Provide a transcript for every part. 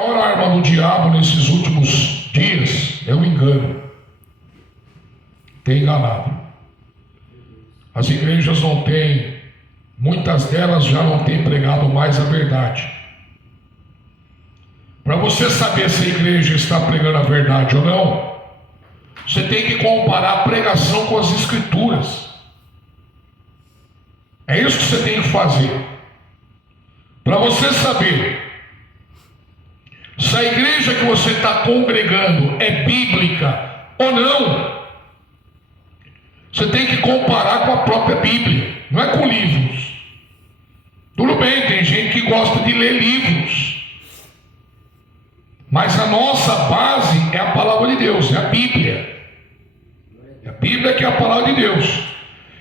A maior arma do diabo nesses últimos dias é o engano. Tem enganado. As igrejas não têm, muitas delas já não têm pregado mais a verdade. Para você saber se a igreja está pregando a verdade ou não, você tem que comparar a pregação com as escrituras. É isso que você tem que fazer. Para você saber se a igreja que você está congregando é bíblica ou não, você tem que comparar com a própria Bíblia, não é com livros. Tudo bem, tem gente que gosta de ler livros, mas a nossa base é a palavra de Deus, é a Bíblia. É a Bíblia que é a palavra de Deus.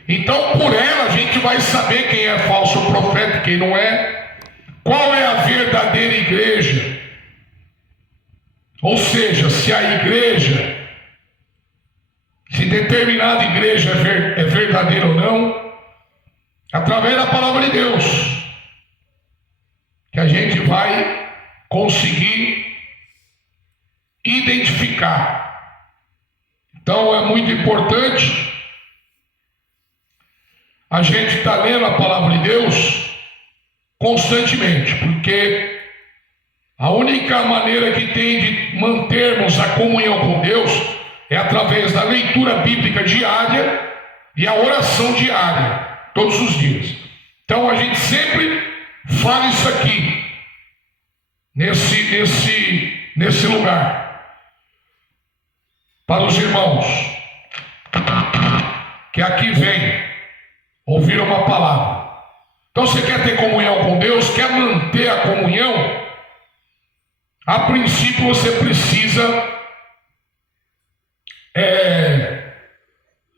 Então, por ela, a gente vai saber quem é falso profeta e quem não é, qual é a verdadeira igreja. Ou seja, se a igreja, se determinada igreja é verdadeira ou não, através da palavra de Deus, que a gente vai conseguir identificar. Então é muito importante a gente estar lendo a palavra de Deus constantemente, porque a única maneira que tem de mantermos a comunhão com Deus é através da leitura bíblica diária e a oração diária, todos os dias. Então a gente sempre fala isso aqui, nesse lugar, para os irmãos que aqui vêm ouvir uma palavra. Então você quer ter comunhão com Deus, quer manter a comunhão? A princípio você precisa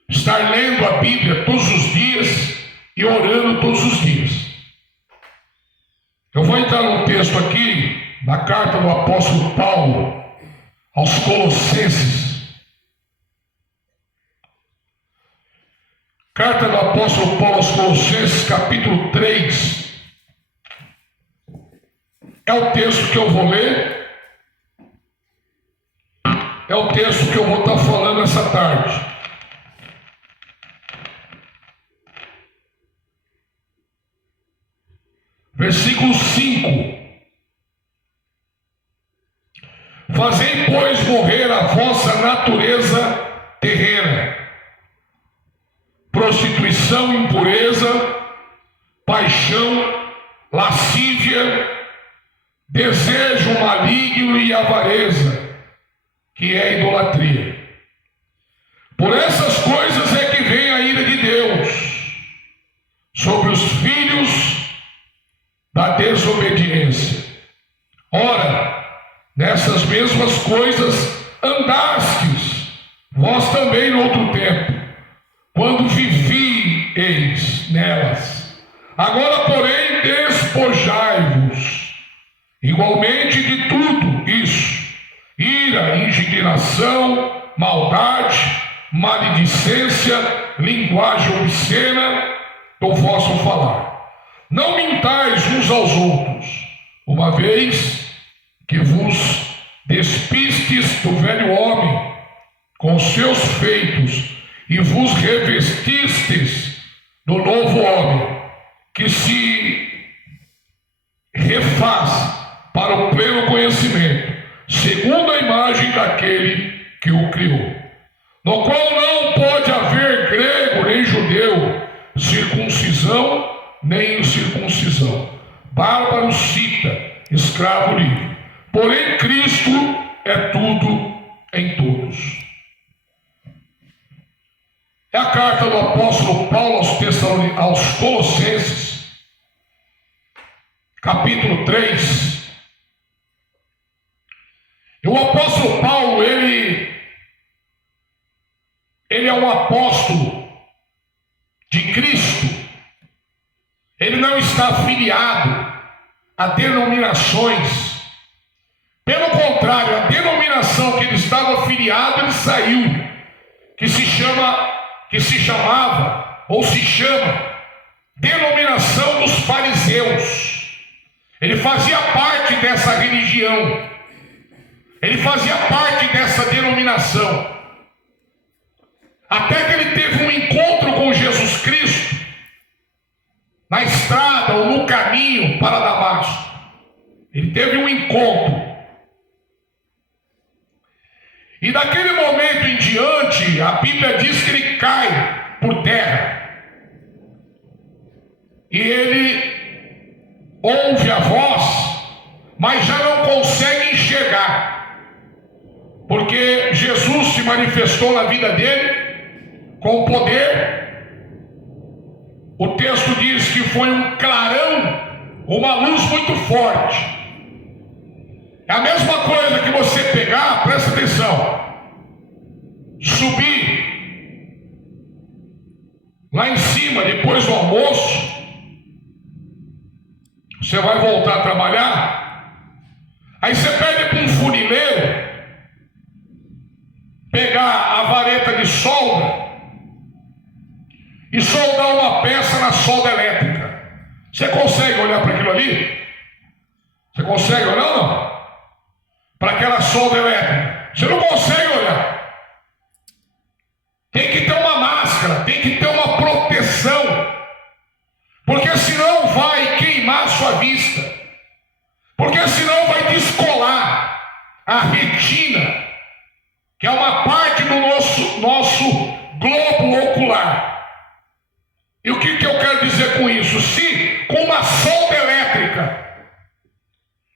estar lendo a Bíblia todos os dias e orando todos os dias. Eu vou entrar num texto aqui, na carta do apóstolo Paulo aos Colossenses. Carta do apóstolo Paulo aos Colossenses, capítulo 3. É o texto que eu vou ler. É o texto que eu vou estar falando essa tarde. Versículo 5. Fazei, pois, morrer a vossa natureza terrena: prostituição, impureza, paixão, lascívia, desejo maligno e avareza, que é a idolatria. Por essas coisas é que vem a ira de Deus sobre os filhos da desobediência. Ora, nessas mesmas coisas andastes vós também no outro tempo, quando vivieis nelas. Agora, porém, despojai-vos igualmente de tudo isso: ira, indignação, maldade, maledicência, linguagem obscena do vosso falar. Não mintais uns aos outros, uma vez que vos despistes do velho homem com seus feitos e vos revestistes do novo homem, que se refaz para o pleno conhecimento, segundo a imagem daquele que o criou, no qual não pode haver grego nem judeu, circuncisão nem incircuncisão, bárbaro, cita, escravo, livre, porém Cristo é tudo em todos. É a carta do apóstolo Paulo aos Colossenses, capítulo 3. E o apóstolo Paulo, ele é um apóstolo de Cristo. Ele não está afiliado a denominações. Pelo contrário, a denominação que ele estava afiliado, ele saiu, que se chamava ou se chama denominação dos fariseus. Ele fazia parte parte dessa religião. Ele fazia parte dessa denominação. Até que ele teve um encontro com Jesus Cristo na estrada ou no caminho para Damasco. Ele teve um encontro. E daquele momento em diante, a Bíblia diz que ele cai por terra. E ele ouve a voz, mas já não consegue enxergar. Porque Jesus se manifestou na vida dele com poder. O texto diz que foi um clarão, uma luz muito forte. É a mesma coisa que você pegar, presta atenção, subir lá em cima depois do almoço, você vai voltar a trabalhar, aí você pede para um funileiro pegar a vareta de solda e soldar uma peça na solda elétrica. Você consegue olhar para aquilo ali? Você consegue olhar ou não? Para aquela solda elétrica. Você não consegue olhar. Tem que ter uma máscara, tem que ter uma proteção. Porque senão vai queimar a sua vista. Porque senão vai descolar a retina, que é uma parte do nosso globo ocular. E o que eu quero dizer com isso? Se com uma solda elétrica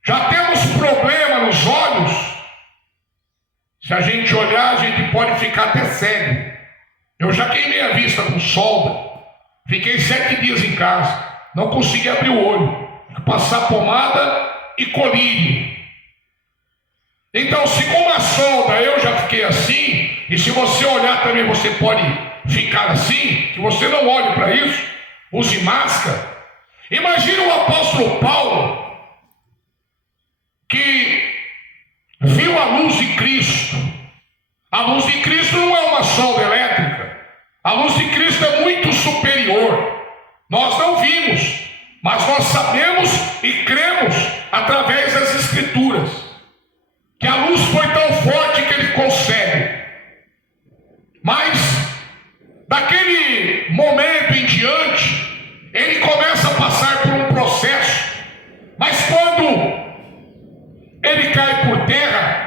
já temos problema nos olhos, se a gente olhar, a gente pode ficar até cego. Eu já queimei a vista com solda, fiquei 7 dias em casa, não consegui abrir o olho, passar pomada e colírio. Então, se com uma solda eu já fiquei assim, e se você olhar também você pode ficar assim, que você não olhe para isso, use máscara. Imagina o apóstolo Paulo, que viu a luz de Cristo. A luz de Cristo não é uma solda elétrica. A luz de Cristo é muito superior. Nós não vimos, mas nós sabemos e cremos através das Escrituras que a luz foi tão forte que ele ficou cego. Mas daquele momento em diante, ele começa a passar por um processo. Mas quando ele cai por terra,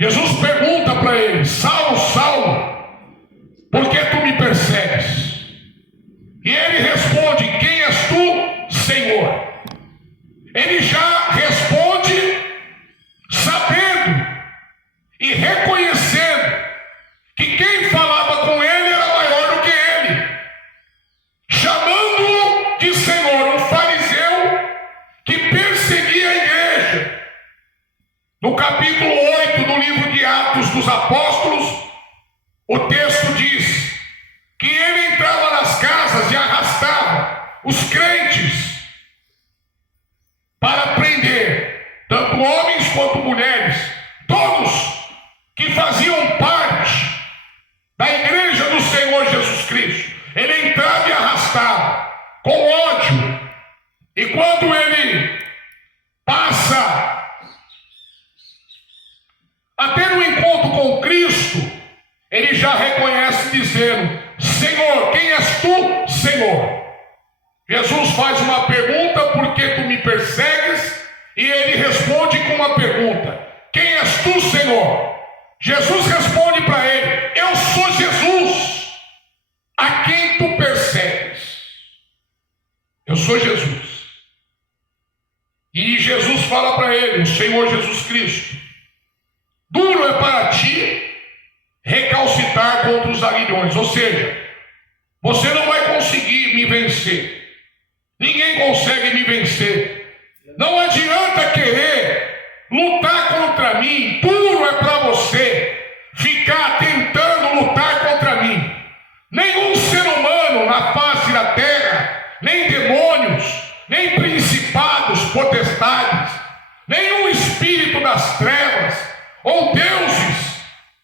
Jesus pergunta para ele: Saulo, Saulo, por que tu me persegues? E ele responde: quem és tu, Senhor? Ele já responde sabendo e reconhecendo que quem falava com ele era maior do que ele, chamando-o de Senhor, um fariseu que perseguia a igreja. No capítulo 8 do livro de Atos dos Apóstolos, o texto diz que ele entrava nas casas e arrastava os crentes para prender tanto homens quanto mulheres, todos que faziam parte da igreja do Senhor Jesus Cristo. Ele entrava e arrastava com ódio, e quando ele passa a ter um encontro com Cristo, ele já reconhece dizendo: Senhor, quem és tu, Senhor? Jesus faz uma pergunta: por que tu me persegues? E ele responde com uma pergunta: quem és tu, Senhor? Jesus responde para ele: eu sou Jesus, a quem tu persegues. Eu sou Jesus. E Jesus fala para ele, o Senhor Jesus Cristo: duro é para ti recalcitrar contra os aguilhões. Ou seja, você não vai conseguir me vencer. Ninguém consegue me vencer. Não adianta querer lutar contra mim. Duro é para você ficar tentando lutar contra mim. Nenhum ser humano na face da terra, nem demônios, nem principados, potestades, nenhum espírito das trevas, ou deuses,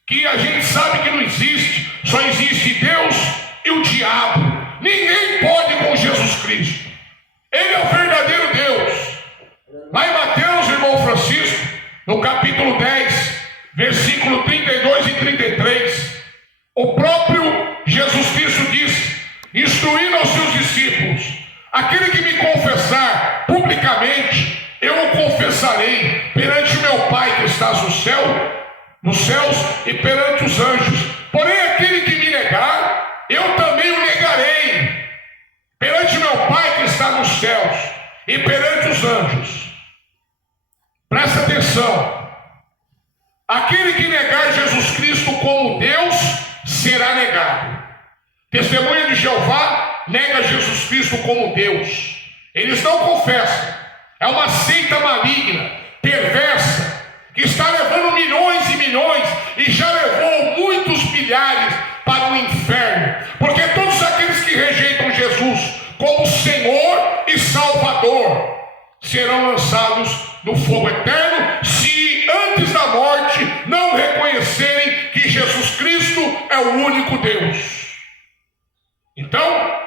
que a gente sabe que não existe, só existe Deus e o diabo. Ninguém pode com Jesus no capítulo 10, versículo 32 e 33, o próprio Jesus Cristo diz, instruindo aos seus discípulos: aquele que me confessar publicamente, eu o confessarei perante o meu Pai que está nos céus e perante os anjos. Porém, aquele que me negar, eu também o negarei perante meu Pai que está nos céus e perante os anjos. Presta atenção. Aquele que negar Jesus Cristo como Deus será negado. Testemunha de Jeová nega Jesus Cristo como Deus. Eles não confessam. É uma seita maligna, perversa, que está levando milhões e milhões e já levou muitos milhares para o inferno. Porque todos aqueles que rejeitam Jesus como Senhor e Salvador serão lançados no fogo eterno, se antes da morte não reconhecerem que Jesus Cristo é o único Deus. Então,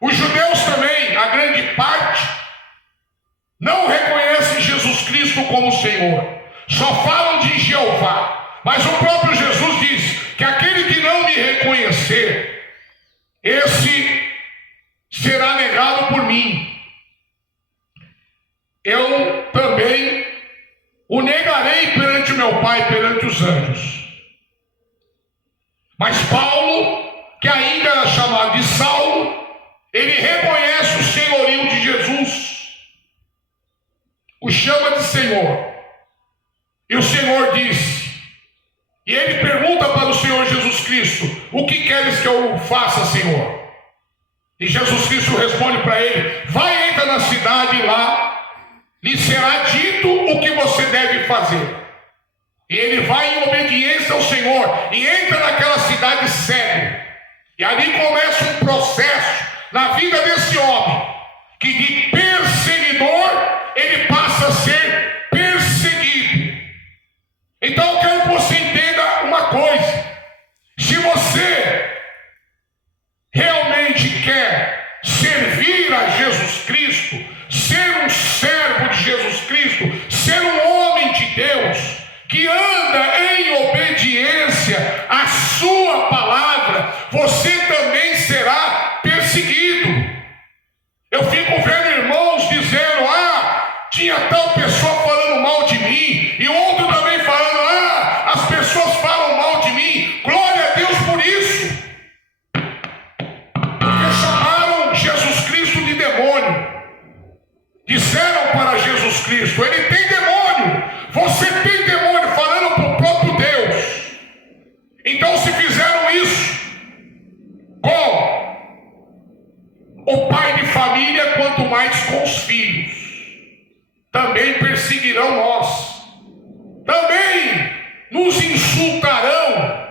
os judeus também, a grande parte, não reconhecem Jesus Cristo como Senhor, só falam de Jeová. Mas o próprio Jesus diz que aquele que não me reconhecer, esse será negado por mim. Eu também o negarei perante o meu Pai, perante os anjos. Mas Paulo, que ainda era chamado de Saulo, ele reconhece o senhorio de Jesus, o chama de Senhor. E o Senhor disse, e ele pergunta para o Senhor Jesus Cristo: o que queres que eu faça, Senhor? E Jesus Cristo responde para ele: vai, entra na cidade e lá lhe será dito o que você deve fazer. E ele vai em obediência ao Senhor e entra naquela cidade cego. E ali começa um processo na vida desse homem, que de perseguidor ele passa a ser perseguido. Então eu quero que você entenda uma coisa: se você realmente quer servir a Jesus Cristo, ser um servo de Jesus Cristo, ser um homem de Deus, que anda em obediência à sua palavra, você também será perseguido. Eu fico vendo irmãos dizendo: tinha tal pessoa falando mal de mim, e outro também falando: as pessoas falam mal de mim. Glória a Deus por isso, porque chamaram Jesus Cristo de demônio. Disseram para Jesus Cristo: ele tem demônio, você tem demônio, falando para o próprio Deus. Então, se fizeram isso com o pai de família, quanto mais com os filhos, também perseguirão nós, também nos insultarão,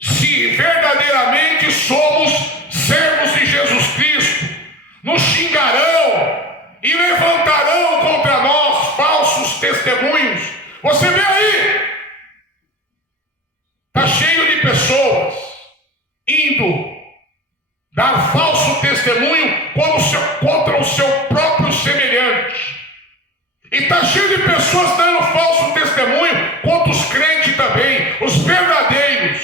se verdadeiramente somos servos de Jesus Cristo, nos xingarão e levantarão contra nós falsos testemunhos. Você vê aí, está cheio de pessoas indo dar falso testemunho contra o seu próprio semelhante. E está cheio de pessoas dando falso testemunho contra os crentes também, os verdadeiros.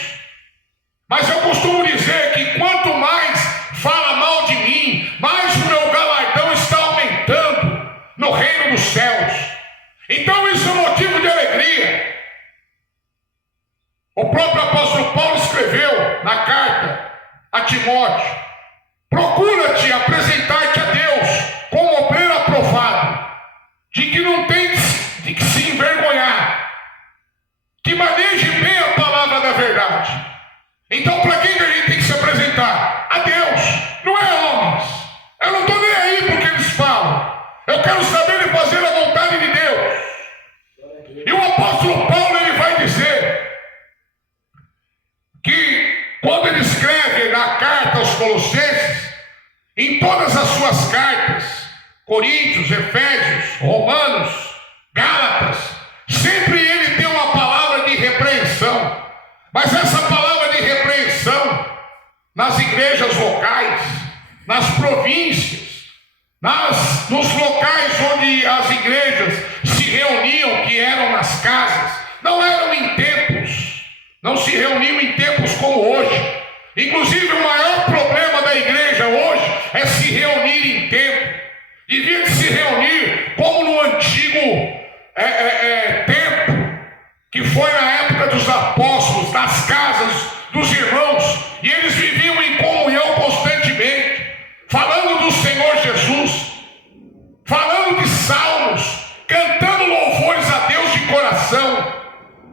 Mas eu costumo dizer que quanto mais fala mal de mim, mais o meu galardão está aumentando no reino dos céus. Então isso é motivo de alegria. O próprio apóstolo Paulo escreveu na carta a Timóteo: procura-te apresentar-te a Deus como obreiro aprovado, de que não tem de que se envergonhar, que maneje bem a palavra da verdade. Então, para quem que a gente tem que se apresentar? A Deus, não é homens. Eu não estou nem aí porque eles falam. Eu quero saber e fazer a vontade de Deus. E o apóstolo Paulo, ele vai dizer que quando ele escreve na carta aos Colossenses, em todas as suas cartas, Coríntios, Efésios, Romanos, Gálatas, sempre ele tem uma palavra de repreensão. Mas essa palavra de repreensão, nas igrejas locais, nas províncias, nos locais onde as igrejas se reuniam, que eram nas casas, Inclusive, o maior problema da igreja hoje é se reunir em templo. Devia de se reunir como no antigo templo, que foi na época dos apóstolos, nas casas dos irmãos, e eles viviam em comunhão constantemente, falando do Senhor Jesus, falando de salmos, cantando louvores a Deus de coração,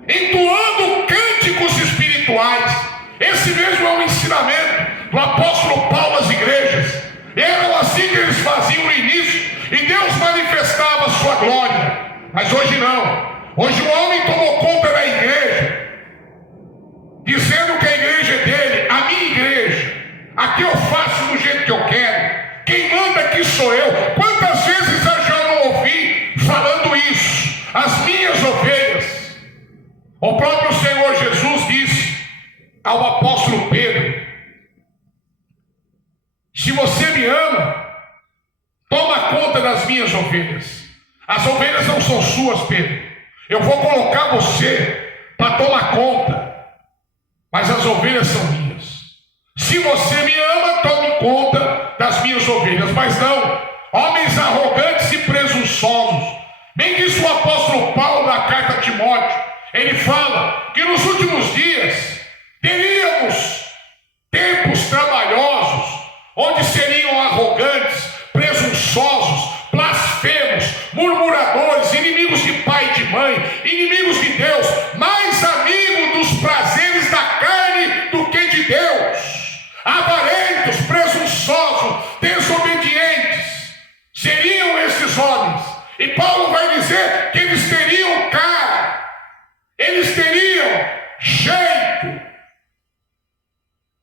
entoando cânticos espirituais. Esse mesmo é o ensinamento do apóstolo Paulo às igrejas. Era assim que eles faziam no início, e Deus manifestava a sua glória. Mas hoje não. Hoje o homem tomou conta da igreja, dizendo que a igreja é dele, a minha igreja. Aqui eu faço do jeito que eu quero. Quem manda aqui sou eu. Quantas vezes eu já não ouvi falando isso? As minhas ovelhas. O próprio Senhor Jesus disse ao apóstolo Pedro: se você me ama, toma conta das minhas ovelhas. As ovelhas não são suas, Pedro. Eu vou colocar você para tomar conta, mas as ovelhas são minhas. Se você me ama, tome conta das minhas ovelhas. Mas não, homens arrogantes e presunçosos. Bem disse o apóstolo Paulo na carta a Timóteo. Ele fala que nos últimos dias teríamos tempos trabalhosos, onde seriam arrogantes, presunçosos, blasfemos, murmuradores, inimigos de pai e de mãe, inimigos de Deus, mais amigos dos prazeres da carne do que de Deus, avarentos, presunçosos, desobedientes. Seriam esses homens. E Paulo vai dizer que eles teriam cara, eles teriam jeito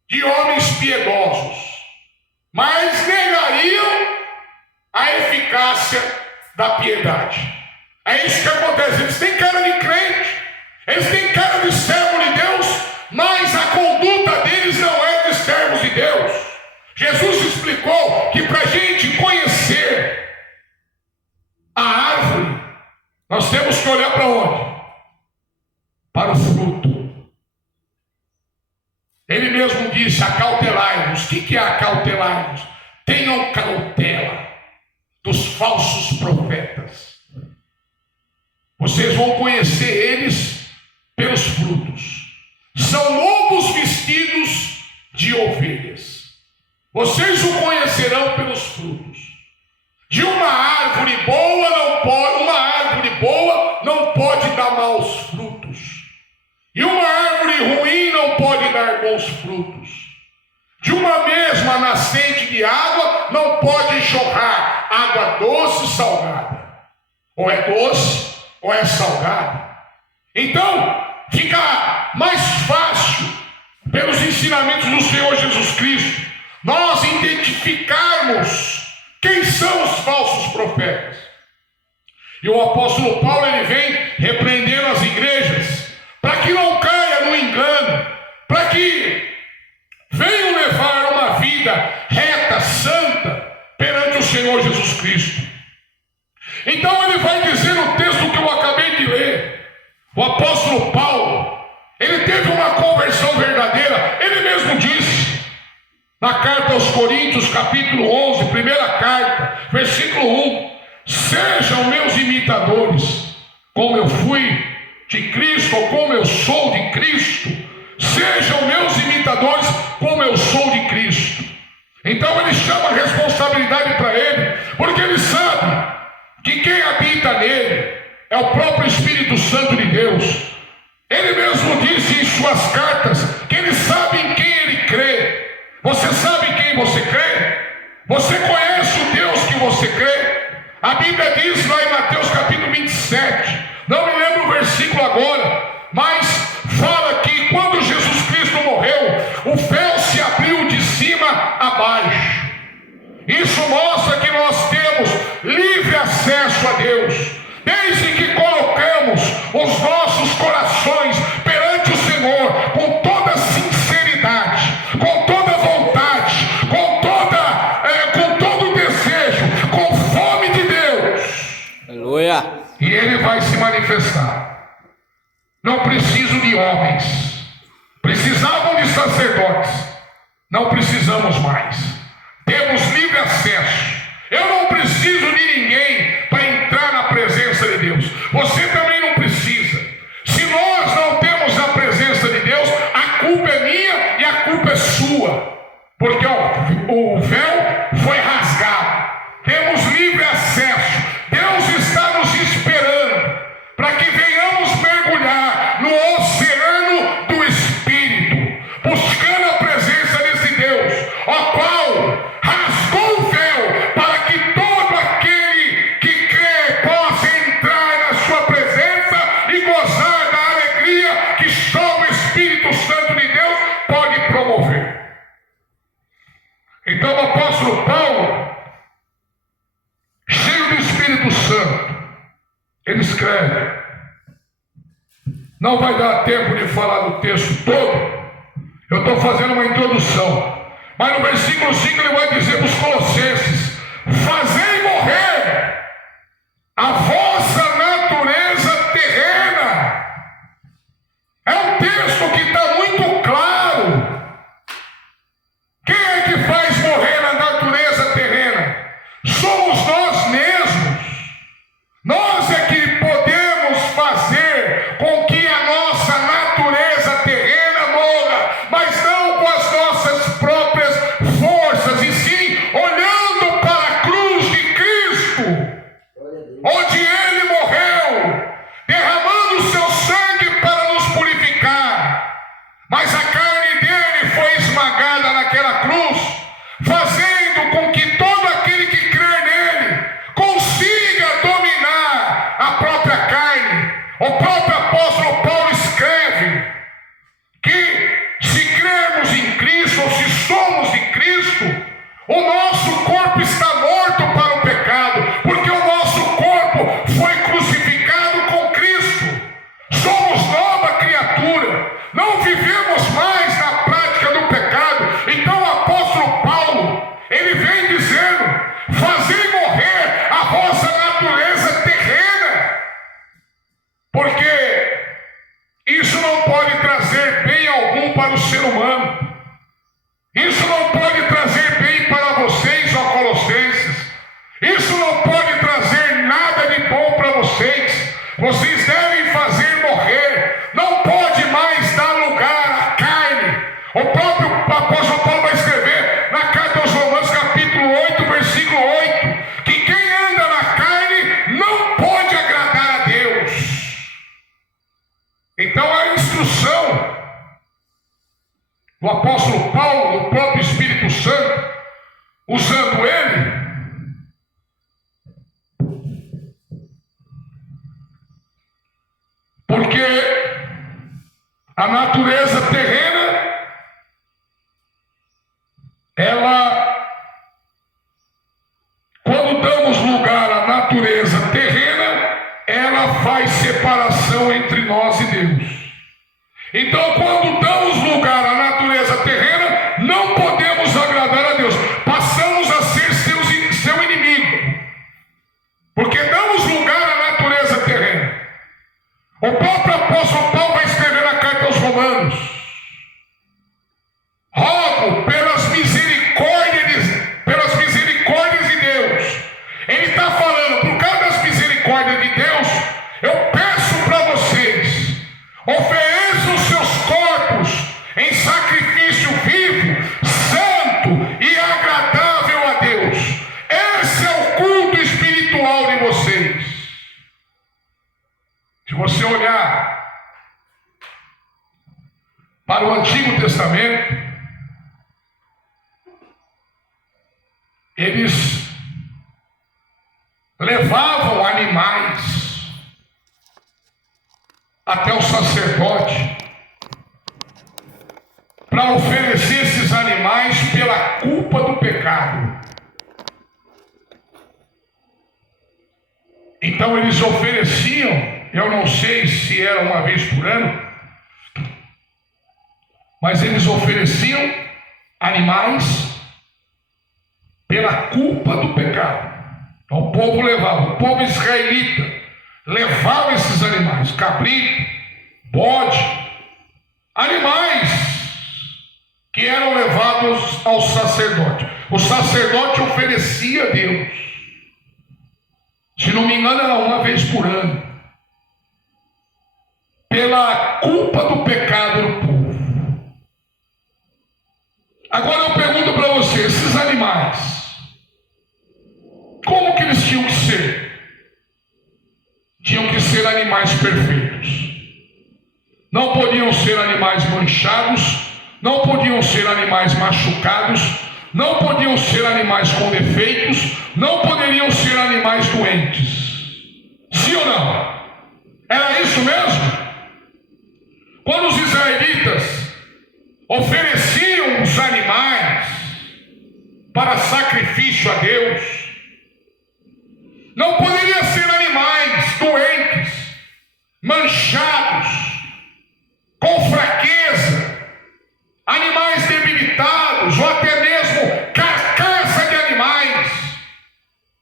de homens piedosos, mas negariam a eficácia da piedade. É isso que acontece. Eles têm cara de crente, eles têm cara de servo de Deus, mas a conduta deles não é de servos de Deus. Jesus explicou que para a gente conhecer a árvore, nós temos que olhar para onde? Para o fruto. Ele mesmo disse: acautelai-vos. O que é acautelai-vos? Tenham cautela dos falsos profetas. Vocês vão conhecer eles pelos frutos. São lobos vestidos de ovelhas. Vocês o conhecerão pelos frutos. De uma árvore boa não pode dar maus frutos. E uma árvore ruim não pode dar bons frutos. De uma mesma nascente de água não pode jorrar água doce e salgada. Ou é doce ou é salgada. Então, fica mais fácil, pelos ensinamentos do Senhor Jesus Cristo, nós identificarmos quem são os falsos profetas. E o apóstolo Paulo, ele vem repreendendo as igrejas para que não caia no engano, para que venham levar uma vida reta, santa, perante o Senhor Jesus Cristo. Então ele vai dizer no texto que eu acabei de ler, o apóstolo Paulo, ele teve uma conversão verdadeira. Ele mesmo disse, na carta aos Coríntios, capítulo 11, primeira carta, versículo 1, sejam meus imitadores, como eu fui de Cristo, ou como eu sou de Cristo. Sejam meus imitadores, como eu sou de Cristo. Então ele chama a responsabilidade para ele, porque ele sabe que quem habita nele é o próprio Espírito Santo de Deus. Ele mesmo disse em suas cartas que ele sabe em quem ele crê. Você sabe em quem você crê? Você conhece o Deus que você crê? A Bíblia diz lá em Mateus capítulo 27, não me lembro o versículo agora, mas fala que quando Jesus Cristo morreu, o véu se abriu de cima a baixo. Isso mostra que nós temos livre acesso a Deus, desde que colocamos os nossos corações perante o Senhor com toda sinceridade, com toda vontade, com todo o desejo, com fome de Deus. Aleluia. E Ele vai se manifestar. Não preciso de homens. Precisavam de sacerdotes, Não precisamos mais. Temos livre acesso. Eu não preciso de ninguém para entrar na presença de Deus. Você também não precisa. Se nós não temos a presença de Deus, a culpa é minha e a culpa é sua. Porque o véu foi rasgado. Temos livre acesso. Deus está nos esperando para que venhamos mergulhar no oceano do Espírito, buscando a presença desse Deus, o qual rasgou o véu para que todo aquele que crê possa entrar na sua presença e gozar da alegria que só o Espírito Santo de Deus pode promover. Então o apóstolo Paulo, cheio do Espírito Santo, ele escreve. Não vai dar tempo de falar do texto todo. Eu estou fazendo uma introdução. Mas no versículo 5 ele vai dizer para os Colossenses: fazei morrer a vossa natureza terrena. É um texto que está muito claro. Quem é que faz morrer a natureza terrena? Somos nós mesmos. Nós é que podemos fazer com que a nossa natureza terrena morra, mas não com as nossas próprias forças, e sim olhando para a cruz de Cristo, onde Ele morreu, derramando o seu sangue para nos purificar. Mas a carne dele foi esmagada naquela cruz, fazendo com que todo aquele que crê nele consiga dominar a própria carne. O próprio apóstolo Paulo escreve que se cremos em Cristo, ou se somos de Cristo, o nosso corpo está morto para o pecado, porque o nosso corpo foi crucificado com Cristo. Somos nova criatura, não vivemos mais na prática do pecado. Então o apóstolo Paulo, ele vem dizendo: fazei morrer a vossa natureza terrena, porque isso não pode trazer bem algum para o ser humano. Isso não pode trazer bem para vocês, ó Colossenses. Isso não pode trazer nada de bom para vocês. Vocês devem fazer morrer. Não pode mais dar lugar à carne. O próprio apóstolo Paulo vai escrever na carta aos Romanos, capítulo 8, versículo 8, que quem anda na carne não pode agradar a Deus. Então a instrução do apóstolo Paulo, do próprio Espírito Santo, usando ele, porque a natureza terrena, ela, quando damos lugar à natureza terrena, ela faz separação entre nós e Deus. Então, quando damos lugar à natureza terrena, não podemos agradar a Deus. Passamos a ser seu inimigo, porque damos lugar à natureza terrena. O próprio apóstolo Paulo vai escrever na carta aos Romanos: rogo pelas misericórdias de Deus. Ele está falando, por causa das misericórdias de Deus, eu peço para vocês, ofereçam os seus corpos em sacrifício vivo, santo e agradável a Deus. Esse é o culto espiritual de vocês. Se você olhar para o Antigo Testamento, eles levavam animais até o sacerdote para oferecer esses animais pela culpa do pecado. Então eles ofereciam, eu não sei se era uma vez por ano, mas eles ofereciam animais pela culpa do pecado. Então o povo levava, o povo israelita levava esses animais, cabrito, bode, animais que eram levados ao sacerdote. O sacerdote oferecia a Deus. Se não me engano, era uma vez por ano. Pela culpa do pecado do povo. Agora eu pergunto para você, esses animais, como que eles tinham que ser? Tinham que ser animais perfeitos. Não podiam ser animais manchados, não podiam ser animais machucados, não podiam ser animais com defeitos, não poderiam ser animais doentes. Sim ou não? Era isso mesmo? Quando os israelitas ofereciam os animais para sacrifício a Deus, não poderiam ser animais doentes, manchados, com fraqueza, animais debilitados, ou até mesmo carcaça de animais,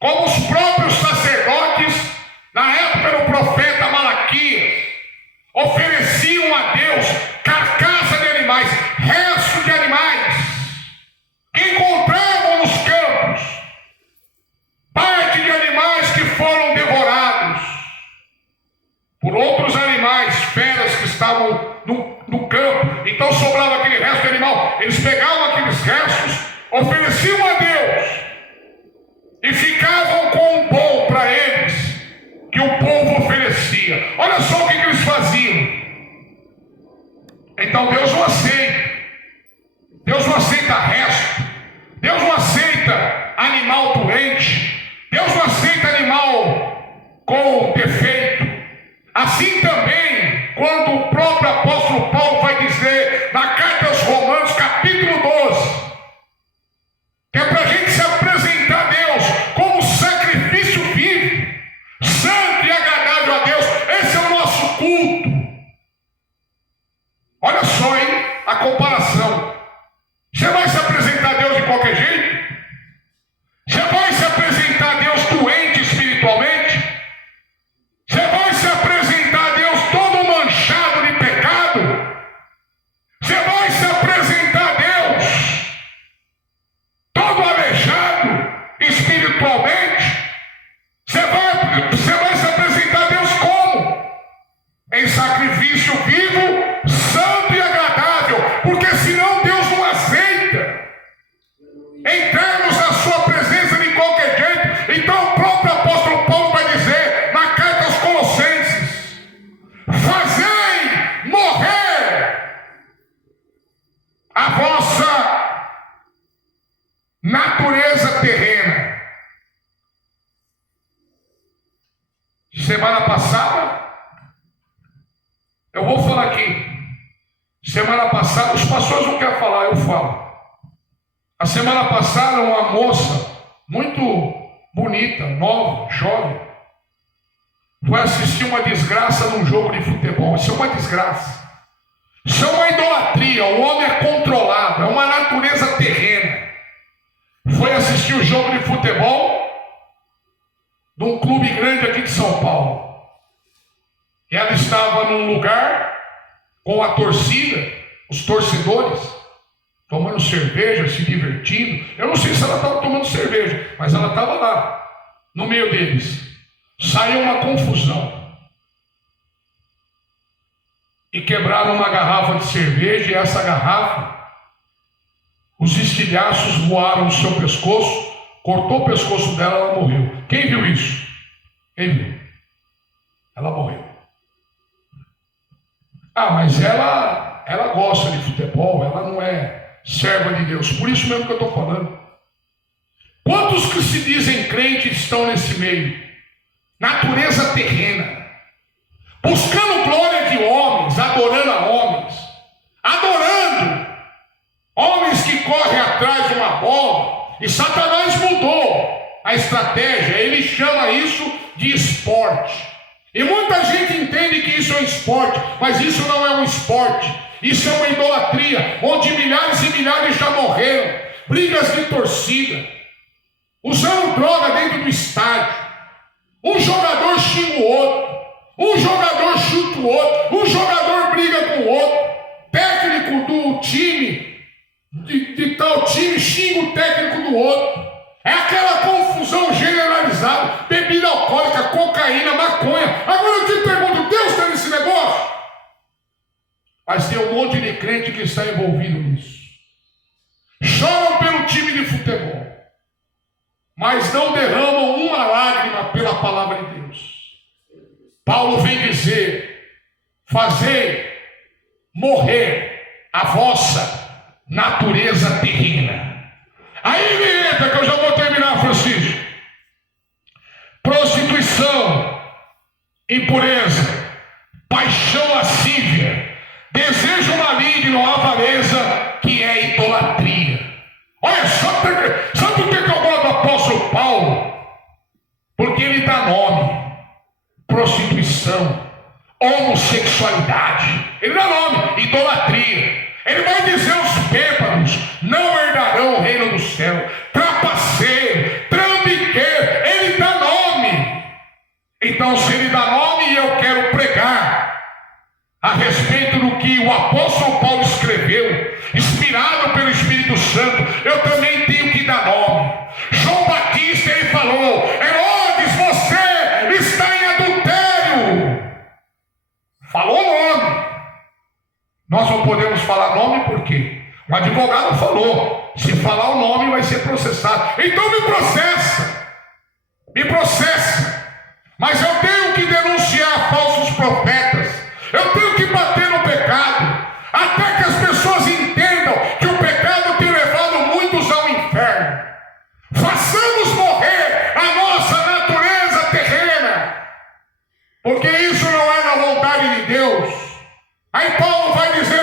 como os próprios sacerdotes, na época do profeta Malaquias, ofereciam a Deus carcaça de animais, resto de animais, que encontravam nos campos, parte de animais que foram devorados por outros animais, feras que estavam no campo. Então sobrava aquele resto de animal. Eles pegavam aqueles restos, ofereciam a Deus e ficavam com um bom para eles que o povo oferecia. Olha só o que eles faziam. Então Deus não aceita. Deus não aceita resto. Deus não aceita animal doente. Deus não aceita animal com defeito. Assim também, quando o próprio apóstolo Paulo vai dizer na carta aos Romanos, capítulo 12, que é para a gente se apresentar a Deus como sacrifício vivo, santo e agradável a Deus. Esse é o nosso culto. Olha só, hein, a comparação. Você vai se apresentar a Deus de qualquer jeito? Você vai se apresentar a Deus doente espiritualmente? Você vai se apresentar a Deus todo manchado de pecado? Você vai se apresentar a Deus todo aleijado espiritualmente? Você vai se apresentar a Deus como? Em sacrifício vivo, santo e agradável, porque senão Deus não aceita entrarmos na sua presença de qualquer jeito. Então o próprio apóstolo Paulo vai dizer na carta aos Colossenses: fazei morrer a vossa natureza terrena. Semana passada, eu vou falar aqui. Semana passada, os pastores não querem falar, eu falo. A semana passada, uma moça muito bonita, nova, jovem, foi assistir uma desgraça num jogo de futebol. Isso é uma desgraça. Isso é uma idolatria. O homem é controlado, é uma natureza terrena. Foi assistir o jogo de futebol de um clube grande aqui de São Paulo. E ela estava num lugar com a torcida, os torcedores, tomando cerveja, se divertindo. Eu não sei se ela estava tomando cerveja, mas ela estava lá, no meio deles. Saiu uma confusão. E quebraram uma garrafa de cerveja, e essa garrafa, os estilhaços voaram no seu pescoço, cortou o pescoço dela, ela morreu. Quem viu isso? Quem viu? Ela morreu. Ah, mas ela gosta de futebol, ela não é serva de Deus. Por isso mesmo que eu estou falando. Quantos que se dizem crentes estão nesse meio? Natureza terrena. Buscando glória de homens, adorando a homens. Adorando homens que correm atrás de uma bola. E Satanás mudou a estratégia. Ele chama isso de esporte. E muita gente entende que isso é um esporte, mas isso não é um esporte. Isso é uma idolatria, onde milhares e milhares já morreram. Brigas de torcida, usando droga dentro do estádio. Um jogador xinga o outro, um jogador chuta o outro, um jogador briga com o outro. Técnico do time de tal time xinga o técnico do outro. É aquela confusão generalizada. Bebida alcoólica, cocaína, maconha. Agora eu te pergunto, Deus está nesse negócio? Mas tem um monte de crente que está envolvido nisso. Choram pelo time de futebol, mas não derramam uma lágrima pela palavra de Deus. Paulo vem dizer: fazei morrer a vossa natureza terrena. Aí me entra, que eu já vou terminar, Francisco. Prostituição, impureza, paixão lascívia, desejo maligno, avareza, que é idolatria. Olha, sabe por que eu gosto do apóstolo Paulo? Porque ele dá nome: prostituição, homossexualidade. Ele dá nome: idolatria. Ele vai dizer aos bêbados: não herdarão o reino do céu. Trapaceiro, trambiqueiro, ele dá nome. Então, se ele dá nome, e eu quero pregar a respeito do que o apóstolo Paulo escreveu, inspirado pelo Espírito Santo, eu também tenho que dar nome. João Batista, ele falou: Herodes, você está em adultério. Falou nome. Nós não podemos falar nome por quê? O advogado falou: se falar o nome vai ser processado. Então me processa. Me processa. Mas eu tenho que denunciar falsos profetas. Eu tenho que bater no pecado, até que as pessoas entendam que o pecado tem levado muitos ao inferno. Façamos morrer a nossa natureza terrena, porque isso não é na vontade de Deus. Aí Paulo vai dizer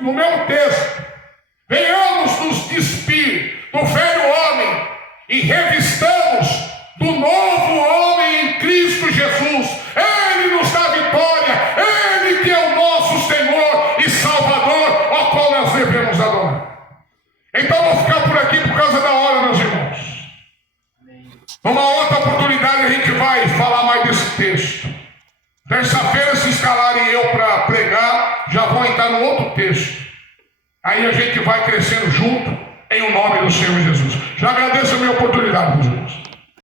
no mesmo texto: venhamos nos despir do velho homem e revistamos do novo homem em Cristo Jesus. Ele nos dá vitória, Ele que é o nosso Senhor e Salvador, ao qual nós devemos adorar. Então vou ficar por aqui por causa da hora, meus irmãos. Numa outra oportunidade a gente vai falar mais desse texto. Terça-feira, se escalarem eu para pregar, já vou entrar no outro texto. Aí a gente vai crescendo junto, em o nome do Senhor Jesus. Já agradeço a minha oportunidade, meus irmãos.